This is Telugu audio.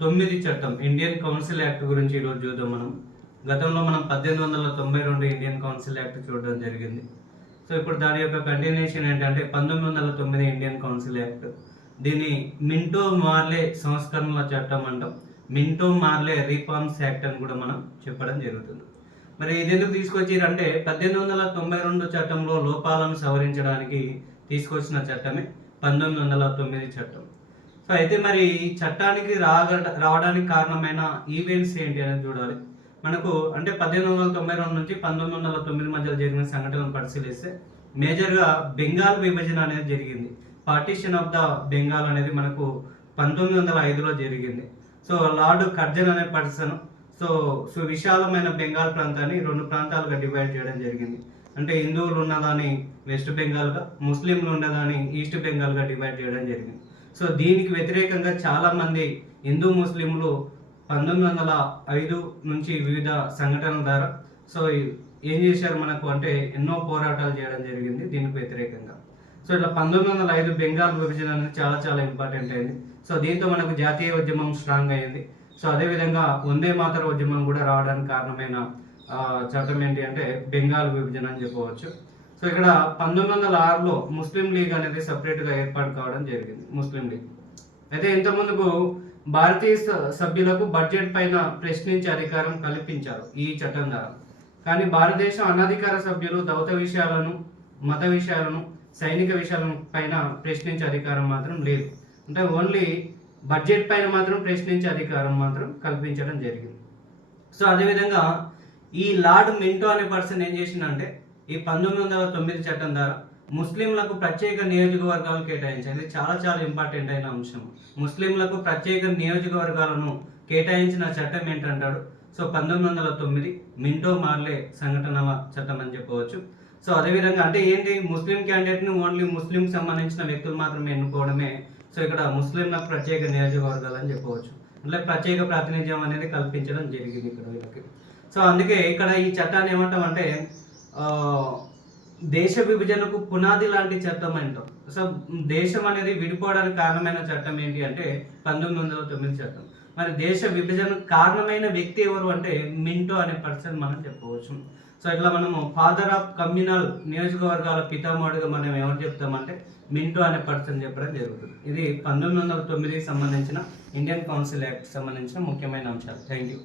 2009 చట్టం ఇండియన్ కౌన్సిల్ యాక్ట్ గురించి ఈరోజు చూద్దాం. గతంలో మనం 1892 ఇండియన్ కౌన్సిల్ యాక్ట్ చూడడం జరిగింది. సో ఇప్పుడు దాని యొక్క కంటిన్యూషన్ ఏంటంటే 1909 ఇండియన్ కౌన్సిల్ యాక్ట్. దీన్ని మింటో మార్లే సంస్కరణల చట్టం అంటాం. మింటో మార్లే రిఫార్మ్స్ యాక్ట్ అని కూడా మనం చెప్పడం జరుగుతుంది. మరి ఇది ఎందుకు తీసుకొచ్చారంటే 1892 చట్టంలో లోపాలను సవరించడానికి తీసుకొచ్చిన చట్టమే 1909 చట్టం. సో అయితే మరి ఈ చట్టానికి రావడానికి కారణమైన ఈవెంట్స్ ఏంటి అనేది చూడాలి. మనకు అంటే 1892 నుంచి 1909 మధ్య జరిగిన సంఘటనలు పరిశీలిస్తే మేజర్గా బెంగాల్ విభజన అనేది జరిగింది. పార్టీషన్ ఆఫ్ ద బెంగాల్ అనేది మనకు 1905లో జరిగింది. సో లార్డ్ కర్జన్ అనే పర్సన్ విశాలమైన బెంగాల్ ప్రాంతాన్ని 2 ప్రాంతాలుగా డివైడ్ చేయడం జరిగింది. అంటే హిందువులు ఉన్నదాన్ని వెస్ట్ బెంగాల్గా, ముస్లింలు ఉన్నదాన్ని ఈస్ట్ బెంగాల్గా డివైడ్ చేయడం జరిగింది. సో దీనికి వ్యతిరేకంగా చాలామంది హిందూ ముస్లింలు 1905 నుంచి వివిధ సంఘటనల ద్వారా ఏం చేశారు మనకు అంటే ఎన్నో పోరాటాలు చేయడం జరిగింది దీనికి వ్యతిరేకంగా. సో ఇట్లా 1905 బెంగాల్ విభజన అనేది చాలా ఇంపార్టెంట్ అయింది. సో దీంతో మనకు జాతీయ ఉద్యమం స్ట్రాంగ్ అయ్యింది. సో అదేవిధంగా వందే మాతర ఉద్యమం కూడా రావడానికి కారణమైన చట్టం ఏంటి అంటే బెంగాల్ విభజన అని చెప్పవచ్చు. సో ఇక్కడ 1906లో ముస్లిం లీగ్ అనేది సపరేట్గా ఏర్పాటు కావడం జరిగింది. ముస్లిం లీగ్ అయితే ఇంతకుముందుకు భారతీయ సభ్యులకు బడ్జెట్ పైన ప్రశ్నించే అధికారం కల్పించారు ఈ చట్టం ద్వారా. కానీ భారతదేశం అనధికార సభ్యులు దౌత విషయాలను, మత విషయాలను, సైనిక విషయాల పైన ప్రశ్నించే అధికారం మాత్రం లేదు. అంటే ఓన్లీ బడ్జెట్ పైన మాత్రం ప్రశ్నించే అధికారం మాత్రం కల్పించడం జరిగింది. సో అదేవిధంగా ఈ లార్డ్ మింటో అనే పర్సన్ ఏం చేసిందంటే ఈ 1909 చట్టం ద్వారా ముస్లింలకు ప్రత్యేక నియోజకవర్గాలను కేటాయించారు. ఇది చాలా ఇంపార్టెంట్ అయిన అంశం. ముస్లింలకు ప్రత్యేక నియోజకవర్గాలను కేటాయించిన చట్టం ఏంటంటాడు. సో 1909 మింటో మార్లే సంఘటనల చట్టం అని చెప్పవచ్చు. సో అదేవిధంగా అంటే ఏంటి, ముస్లిం క్యాండిడేట్ని ఓన్లీ ముస్లిం సంబంధించిన వ్యక్తులు మాత్రమే ఎన్నుకోవడమే. సో ఇక్కడ ముస్లింలకు ప్రత్యేక నియోజకవర్గాలు అని చెప్పవచ్చు. అంటే ప్రత్యేక ప్రాతినిధ్యం అనేది కల్పించడం జరిగింది ఇక్కడ వీళ్ళకి. సో అందుకే ఇక్కడ ఈ చట్టాన్ని ఏమంటామంటే దేశ విభజనకు పునాది లాంటి చట్టం అంటాం. సో దేశం అనేది విడిపోవడానికి కారణమైన చట్టం ఏంటి అంటే 1909 చట్టం. మరి దేశ విభజనకు కారణమైన వ్యక్తి ఎవరు అంటే మింటో అనే పర్సన్ మనం చెప్పవచ్చు. సో ఇట్లా మనము ఫాదర్ ఆఫ్ కమ్యూనల్ నియోజకవర్గాల పితామహుడిగా మనం ఎవరు చెప్తామంటే మింటో అనే పర్సన్ చెప్పడం జరుగుతుంది. ఇది 1909 సంబంధించిన ఇండియన్ కౌన్సిల్ యాక్ట్ సంబంధించిన ముఖ్యమైన అంశాలు. Thank you.